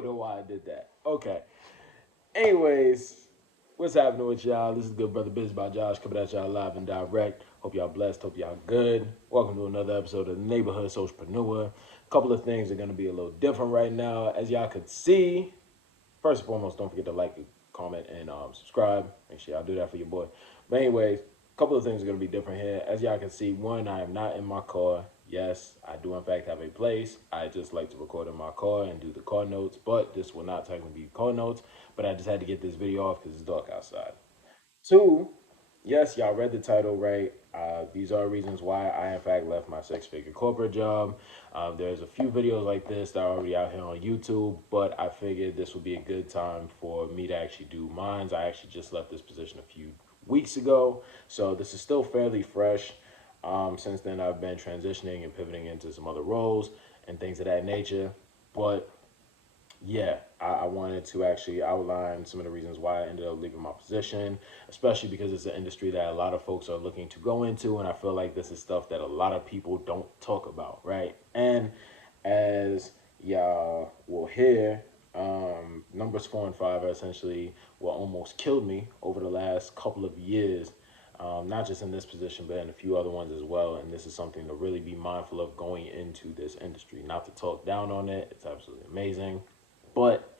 don't know why I did that. Okay. Anyways, what's happening with y'all? This is Good Brother Biz by Josh coming at y'all live and direct. Hope y'all blessed. Hope y'all good. Welcome to another episode of the Neighborhood Socialpreneur. A couple of things are going to be a little different right now. As y'all could see, first and foremost, don't forget to like, comment, and subscribe. Make sure y'all do that for your boy. But anyways, a couple of things are going to be different here. As y'all can see, one, I am not in my car. Yes, I do in fact have a place. I just like to record in my car and do the car notes, but this will not technically be car notes. But I just had to get this video off because it's dark outside. Two, yes, y'all read the title right. These are reasons why I, in fact, left my six-figure corporate job. There's a few videos like this that are already out here on YouTube, but I figured this would be a good time for me to actually do mines. I actually just left this position a few weeks ago, so this is still fairly fresh. Since then, I've been transitioning and pivoting into some other roles and things of that nature. But yeah, I wanted to actually outline some of the reasons why I ended up leaving my position, especially because it's an industry that a lot of folks are looking to go into. And I feel like this is stuff that a lot of people don't talk about, right? And as y'all will hear, numbers 4 and 5 are essentially what almost killed me over the last couple of years. Not just in this position, but in a few other ones as well. And this is something to really be mindful of going into this industry. Not to talk down on it, it's absolutely amazing. But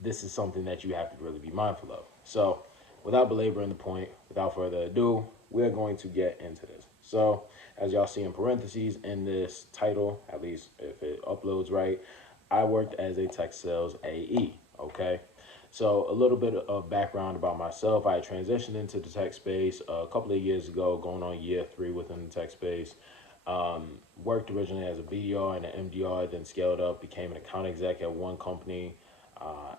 this is something that you have to really be mindful of. So, without belaboring the point, without further ado, we're going to get into this. So, as y'all see in parentheses in this title, at least if it uploads right, I worked as a tech sales AE. Okay. So, a little bit of background about myself. I transitioned into the tech space a couple of years ago, going on year 3 within the tech space. Worked originally as a BDR and an MDR, then scaled up, became an account exec at one company. Uh,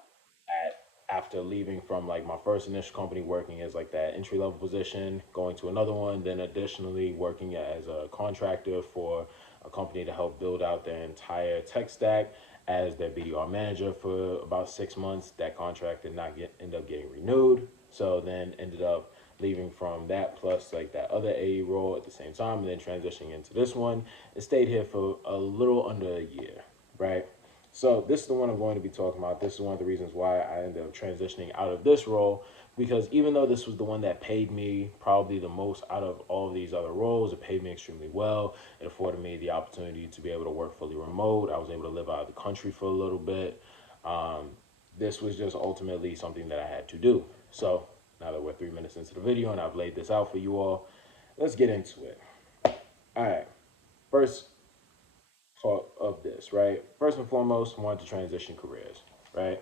After leaving from like my first initial company, working as like that entry level position, going to another one, then additionally working as a contractor for a company to help build out their entire tech stack as their BDR manager for about 6 months. That contract did not end up getting renewed, so then ended up leaving from that plus like that other AE role at the same time, and then transitioning into this one and stayed here for a little under a year, right? So this is the one I'm going to be talking about. This is one of the reasons why I ended up transitioning out of this role, because even though this was the one that paid me probably the most out of all of these other roles, it paid me extremely well. It afforded me the opportunity to be able to work fully remote. I was able to live out of the country for a little bit. Um, this was just ultimately something that I had to do. So now that we're 3 minutes into the video and I've laid this out for you all, let's get into it. All right. First part of this, right? First and foremost, I wanted to transition careers, right?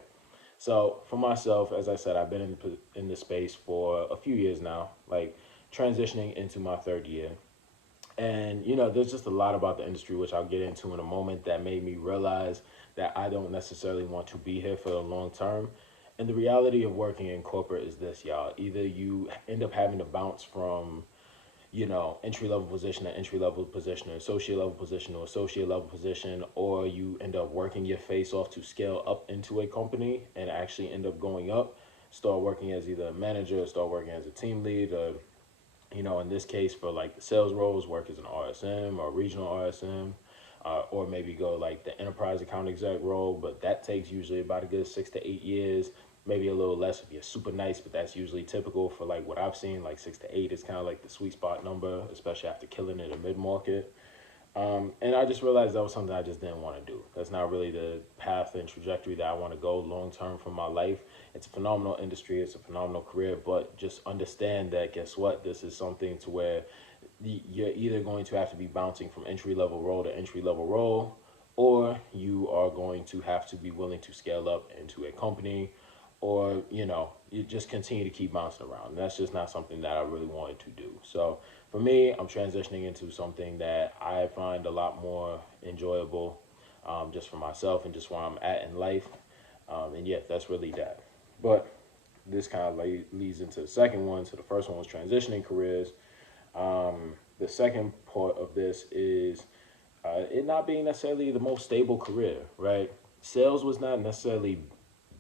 So for myself, as I said, I've been in this space for a few years now, like transitioning into my third year. And, there's just a lot about the industry, which I'll get into in a moment, that made me realize that I don't necessarily want to be here for the long term. And the reality of working in corporate is this, y'all. Either you end up having to bounce from entry level position to entry level position, or associate level position or associate level position, or you end up working your face off to scale up into a company and actually end up going up, start working as either a manager, or start working as a team lead, or in this case for like the sales roles, work as an RSM or regional RSM, or maybe go like the enterprise account exec role, but that takes usually about a good 6 to 8 years, maybe a little less if you're super nice, but that's usually typical for like what I've seen. Like 6 to 8 is kind of like the sweet spot number, especially after killing it in mid market. And I just realized that was something I just didn't want to do. That's not really the path and trajectory that I want to go long term for my life. It's a phenomenal industry, it's a phenomenal career, but just understand that, guess what? This is something to where you're either going to have to be bouncing from entry level role to entry level role, or you are going to have to be willing to scale up into a company, or you just continue to keep bouncing around. And that's just not something that I really wanted to do. So for me, I'm transitioning into something that I find a lot more enjoyable, just for myself and just where I'm at in life. And yeah, that's really that. But this kind of leads into the second one. So the first one was transitioning careers. The second part of this is it not being necessarily the most stable career, right? Sales was not necessarily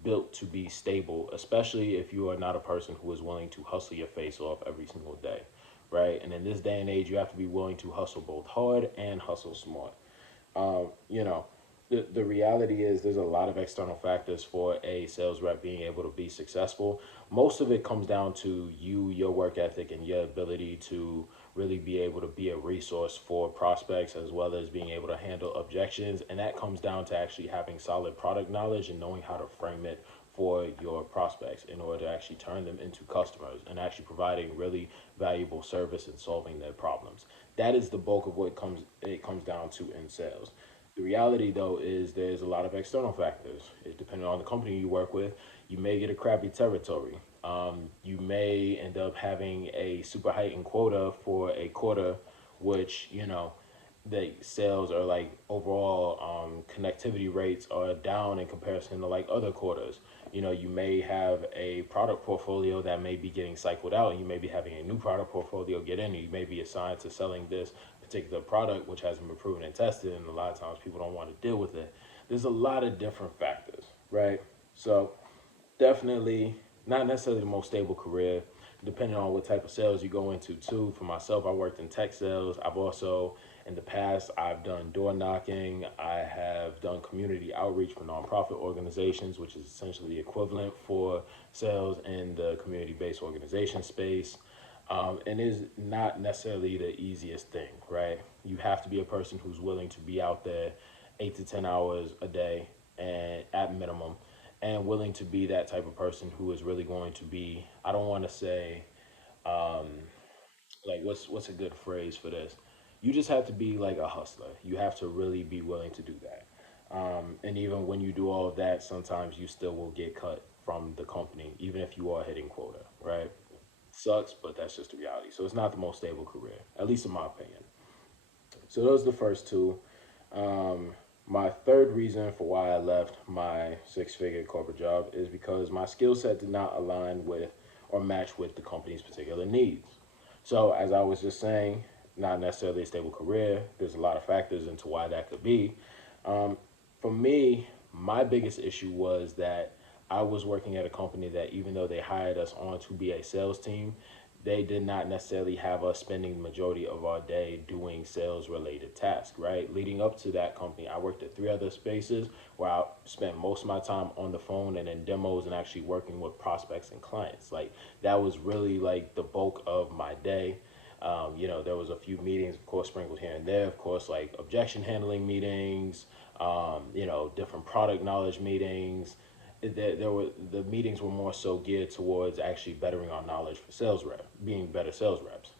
built to be stable, especially if you are not a person who is willing to hustle your face off every single day, right? And in this day and age, you have to be willing to hustle both hard and hustle smart. You know, The reality is there's a lot of external factors for a sales rep being able to be successful. Most of it comes down to you, your work ethic, and your ability to really be able to be a resource for prospects as well as being able to handle objections. And that comes down to actually having solid product knowledge and knowing how to frame it for your prospects in order to actually turn them into customers and actually providing really valuable service and solving their problems. That is the bulk of what it comes down to in sales. The reality, though, is there's a lot of external factors. It depending on the company you work with, you may get a crappy territory. You may end up having a super heightened quota for a quarter, which the sales are like overall connectivity rates are down in comparison to like other quarters. You may have a product portfolio that may be getting cycled out, and you may be having a new product portfolio get in, and you may be assigned to selling this particular product, which hasn't been proven and tested, and a lot of times people don't want to deal with it. There's a lot of different factors, right? So definitely not necessarily the most stable career, depending on what type of sales you go into too. For myself, I worked in tech sales. I've also in the past I've done door knocking. I have done community outreach for nonprofit organizations, which is essentially the equivalent for sales in the community-based organization space. And is not necessarily the easiest thing, right? You have to be a person who's willing to be out there 8 to 10 hours a day and at minimum, and willing to be that type of person who is really going to be, I don't want to say um, like what's a good phrase for this. You just have to be like a hustler. You have to really be willing to do that. And even when you do all of that, sometimes you still will get cut from the company, even if you are hitting quota, right? Sucks, but that's just the reality. So it's not the most stable career, at least in my opinion. So those are the first two. Um, my third reason for why I left my six-figure corporate job is because my skill set did not align with or match with the company's particular needs. So as I was just saying, not necessarily a stable career. There's a lot of factors into why that could be. Um, for me, my biggest issue was that I was working at a company that even though they hired us on to be a sales team, they did not necessarily have us spending the majority of our day doing sales related tasks, right? Leading up to that company, I worked at three other spaces where I spent most of my time on the phone and in demos and actually working with prospects and clients. Like that was really like the bulk of my day. There was a few meetings, of course, sprinkled here and there. Of course, like objection handling meetings, different product knowledge meetings. There were the meetings were more so geared towards actually bettering our knowledge for sales rep, being better sales reps.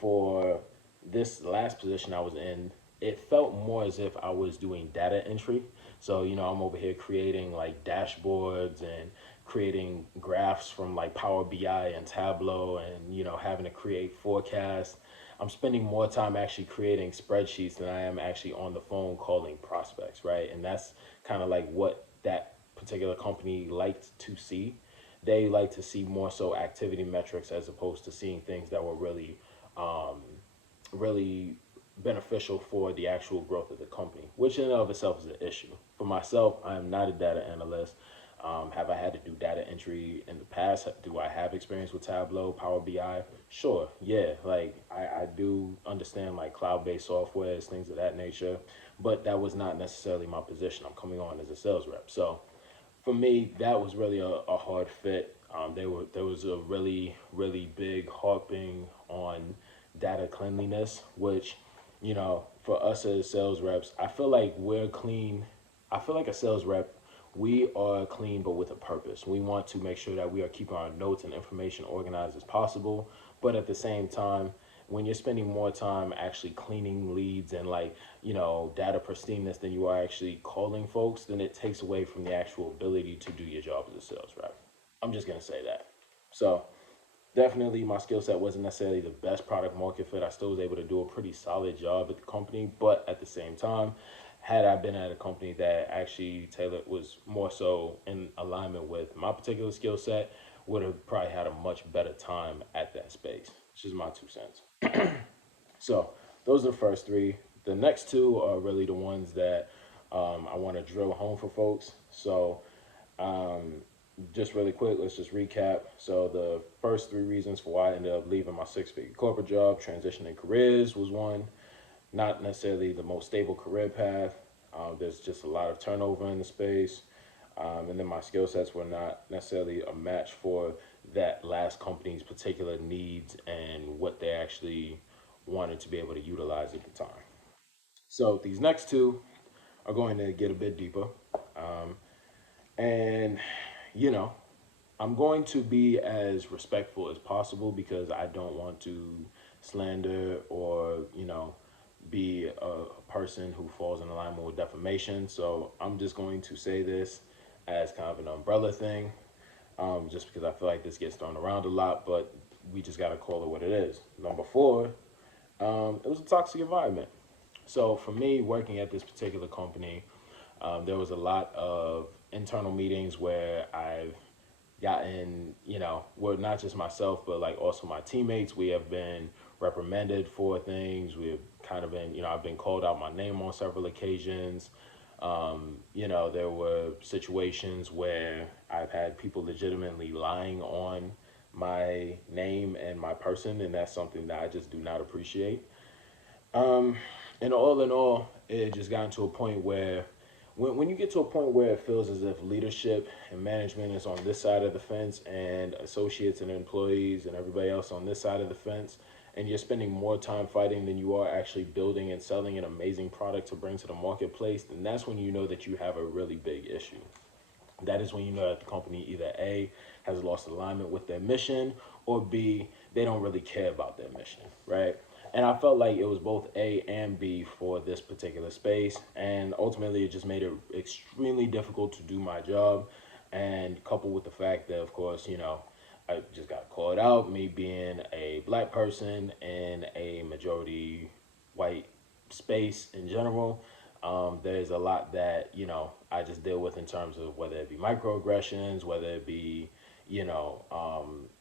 For this last position I was in, it felt more as if I was doing data entry. So, I'm over here creating like dashboards and creating graphs from like Power BI and Tableau and, having to create forecasts. I'm spending more time actually creating spreadsheets than I am actually on the phone calling prospects, right? And that's kind of like what that particular company liked to see. They like to see more so activity metrics as opposed to seeing things that were um, really beneficial for the actual growth of the company, which in and of itself is an issue. For myself, I am not a data analyst. Have I had to do data entry in the past? Do I have experience with Tableau, Power BI? Sure, yeah. Like I do understand like cloud-based softwares, things of that nature, but that was not necessarily my position. I'm coming on as a sales rep. So for me, that was really a hard fit. There was a really big harping on data cleanliness, which for us as sales reps, I feel like we're clean. I feel like a sales rep, we are clean but with a purpose. We want to make sure that we are keeping our notes and information organized as possible, but at the same time, when you're spending more time actually cleaning leads and like data pristineness than you are actually calling folks, then it takes away from the actual ability to do your job as a sales rep. I'm just gonna say that. So definitely my skill set wasn't necessarily the best product market fit. I still was able to do a pretty solid job at the company, but at the same time, had I been at a company that actually tailored was more so in alignment with my particular skill set, would have probably had a much better time at that space. Which is my 2 cents. So those are the first three. The next two are really the ones that I want to drill home for folks. So um, just really quick, let's just recap. So the first three reasons for why I ended up leaving my six-figure corporate job, transitioning careers was one. Not necessarily the most stable career path. There's just a lot of turnover in the space. And then my skill sets were not necessarily a match for that last company's particular needs and what they actually wanted to be able to utilize at the time. So these next two are going to get a bit deeper. Um, and, you know, I'm going to be as respectful as possible because I don't want to slander or, be a person who falls in alignment with defamation. So I'm just going to say this as kind of an umbrella thing, just because I feel like this gets thrown around a lot, but we just got to call it what it is. Number four, it was a toxic environment. So for me, working at this particular company, there was a lot of internal meetings where I've gotten, well, not just myself, but like also my teammates. We have been reprimanded for things. We have kind of been, I've been called out my name on several occasions. There were situations where I've had people legitimately lying on my name and my person, and that's something that I just do not appreciate. Um, and all in all, it just gotten to a point where when you get to a point where it feels as if leadership and management is on this side of the fence and associates and employees and everybody else on this side of the fence, and you're spending more time fighting than you are actually building and selling an amazing product to bring to the marketplace, then that's when you know that you have a really big issue. That is when you know that the company either A, has lost alignment with their mission, or B, they don't really care about their mission, right? And I felt like it was both A and B for this particular space. And ultimately, it just made it extremely difficult to do my job. And coupled with the fact that, of course, I just got called out, me being a black person in a majority white space in general. There's a lot that, I just deal with in terms of whether it be microaggressions, whether it be,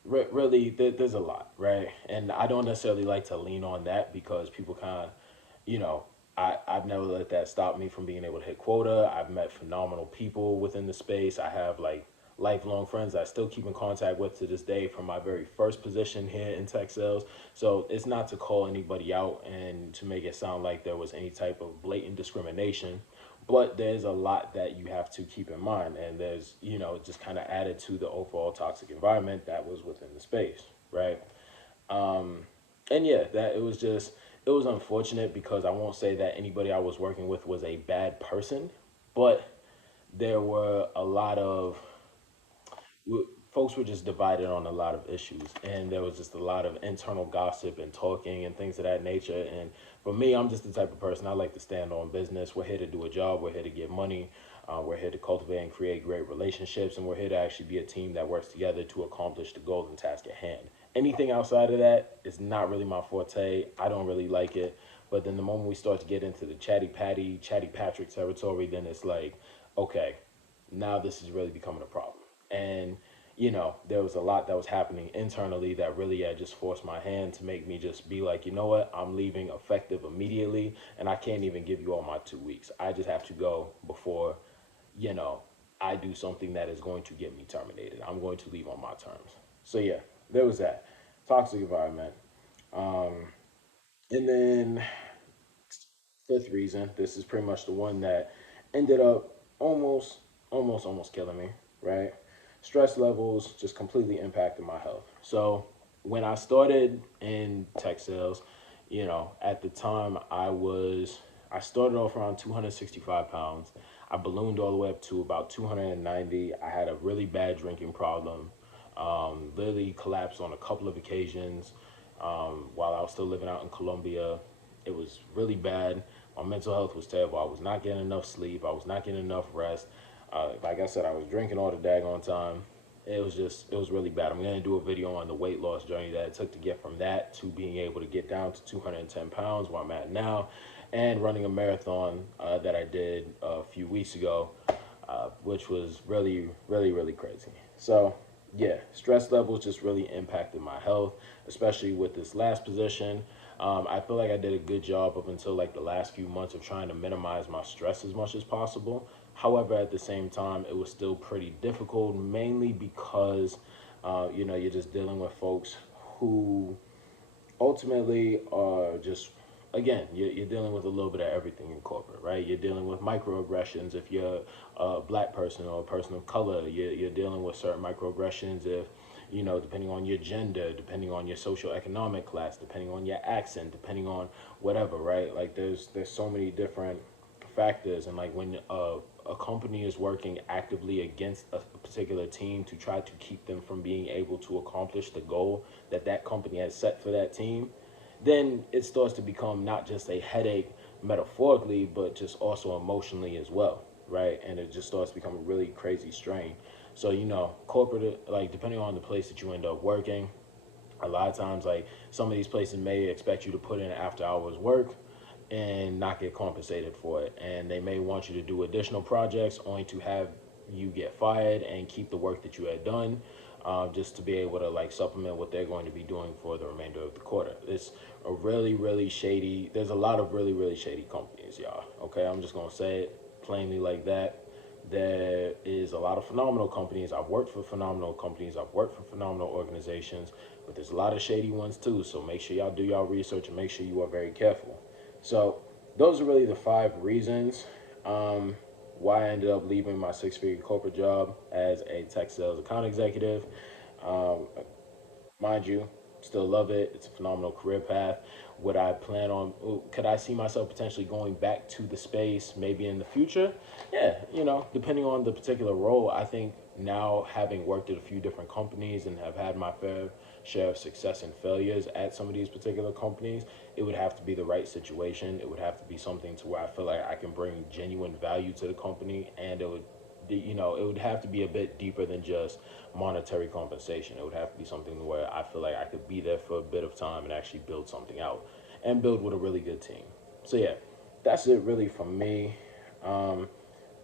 really, there's a lot, right? And I don't necessarily like to lean on that because people kind of, you know, I've never let that stop me from being able to hit quota. I've met phenomenal people within the space. I have like lifelong friends I still keep in contact with to this day from my very first position here in tech sales. So it's not to call anybody out and to make it sound like there was any type of blatant discrimination, but there's a lot that you have to keep in mind. And there's, just kind of added to the overall toxic environment that was within the space, right? Um, and yeah, that it was unfortunate because I won't say that anybody I was working with was a bad person, but there were a lot of folks were just divided on a lot of issues, and there was just a lot of internal gossip and talking and things of that nature. And for me, I'm just the type of person I like to stand on business. We're here to do a job. We're here to get money. We're here to cultivate and create great relationships, and we're here to actually be a team that works together to accomplish the goals and task at hand. Anything outside of that is not really my forte. I don't really like it. But then the moment we start to get into the chatty Patrick territory, then it's like, okay, now this is really becoming a problem. And there was a lot that was happening internally that really had just forced my hand to make me just be like, you know what, I'm leaving effective immediately, and I can't even give you all my 2 weeks. I just have to go before, you know, I do something that is going to get me terminated. I'm going to leave on my terms. So yeah, there was that toxic environment. Um, and then fifth reason, this is pretty much the one that ended up almost killing me, right? Stress levels just completely impacted my health. So when I started in tech sales, at the time I started off around 265 pounds. I ballooned all the way up to about 290. I had a really bad drinking problem. Literally collapsed on a couple of occasions while I was still living out in Colombia. It was really bad. My mental health was terrible. I was not getting enough sleep. I was not getting enough rest. Like I said, I was drinking all the daggone time. It was really bad. I'm going to do a video on the weight loss journey that it took to get from that to being able to get down to 210 pounds where I'm at now, and running a marathon that I did a few weeks ago, which was really crazy. So yeah, stress levels just really impacted my health, especially with this last position. I feel like I did a good job up until like the last few months of trying to minimize my stress as much as possible. However, at the same time, it was still pretty difficult, mainly because, you're just dealing with folks who ultimately are just, again, you're dealing with a little bit of everything in corporate, right? You're dealing with microaggressions if you're a black person or a person of color. You're dealing with certain microaggressions if, depending on your gender, depending on your social economic class, depending on your accent, depending on whatever, right? Like there's so many different factors, and like when a company is working actively against a particular team to try to keep them from being able to accomplish the goal that that company has set for that team, then it starts to become not just a headache metaphorically, but just also emotionally as well, right? And it just starts to become a really crazy strain. So, corporate, like depending on the place that you end up working, a lot of times, like some of these places may expect you to put in after hours work and not get compensated for it. And they may want you to do additional projects only to have you get fired and keep the work that you had done, just to be able to like supplement what they're going to be doing for the remainder of the quarter. It's a really, really shady, there's a lot of really, really shady companies, y'all. Okay, I'm just going to say it plainly like that. There is a lot of phenomenal companies. I've worked for phenomenal companies. I've worked for phenomenal organizations, but there's a lot of shady ones too. So make sure y'all do y'all research and make sure you are very careful. So those are really the 5 reasons why I ended up leaving my 6-figure corporate job as a tech sales account executive. Um, Mind you, still love it. It's a phenomenal career path. Would I plan on, could I see myself potentially going back to the space maybe in the future? Yeah, depending on the particular role, I think now having worked at a few different companies and have had my fair share of success and failures at some of these particular companies, it would have to be the right situation. It would have to be something to where I feel like I can bring genuine value to the company, and it would have to be a bit deeper than just monetary compensation. It would have to be something where I feel like I could be there for a bit of time and actually build something out and build with a really good team. So yeah, that's it really for me. Um,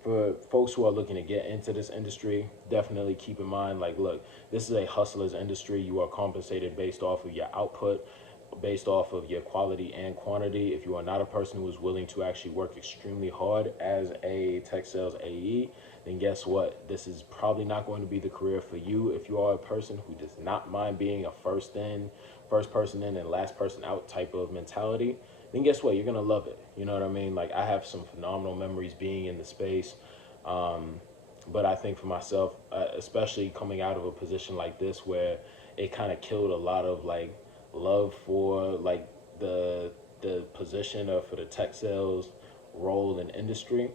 for folks who are looking to get into this industry, definitely keep in mind, like, look, this is a hustler's industry. You are compensated based off of your output, based off of your quality and quantity. If you are not a person who is willing to actually work extremely hard as a tech sales AE, then guess what? This is probably not going to be the career for you. If you are a person who does not mind being a first person in and last person out type of mentality, then guess what? You're gonna love it. You know what I mean? Like I have some phenomenal memories being in the space. Um, but I think for myself, especially coming out of a position like this where it kind of killed a lot of like love for like the position or for the tech sales role in industry.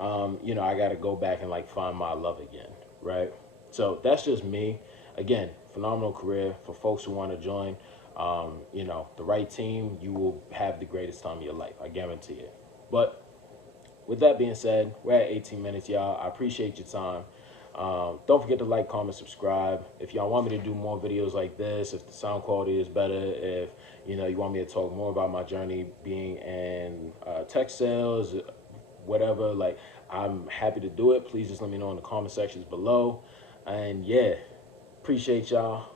I got to go back and like find my love again, right? So that's just me. Again, phenomenal career for folks who want to join. The right team, you will have the greatest time of your life. I guarantee it. But with that being said, we're at 18 minutes, y'all. I appreciate your time. Don't forget to like, comment, subscribe. If y'all want me to do more videos like this, if the sound quality is better, if you want me to talk more about my journey being in tech sales, whatever, like I'm happy to do it. Please just let me know in the comment sections below. And yeah, appreciate y'all.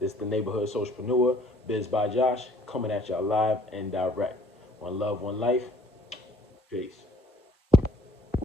This is the Neighborhood Socialpreneur, Biz by Josh, coming at y'all live and direct. One love, one life. Peace.